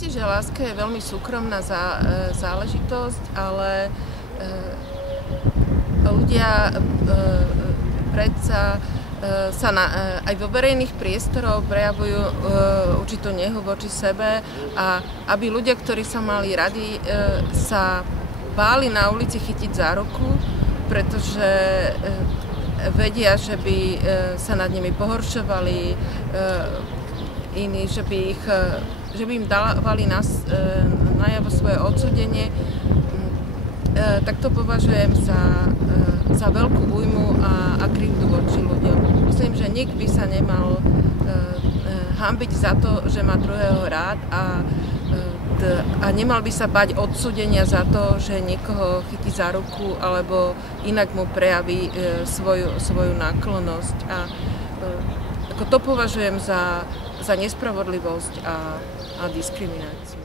Isté, že láska je veľmi súkromná záležitosť, ale ľudia predsa sa aj vo verejných priestoroch prejavujú určitú nehu voči sebe a aby ľudia, ktorí sa mali radi, sa báli na ulici chytiť za ruku, pretože vedia, že by sa nad nimi pohoršovali iní, že by im dávali najavo svoje odsúdenie, tak to považujem za veľkú újmu a krivdu voči ľuďom. Myslím, že nik by sa nemal hanbiť za to, že má druhého rád a nemal by sa bať odsúdenia za to, že niekoho chytí za ruku alebo inak mu prejaví svoju náklonnosť. A ako to považujem za nespravodlivosť a diskrimináciu.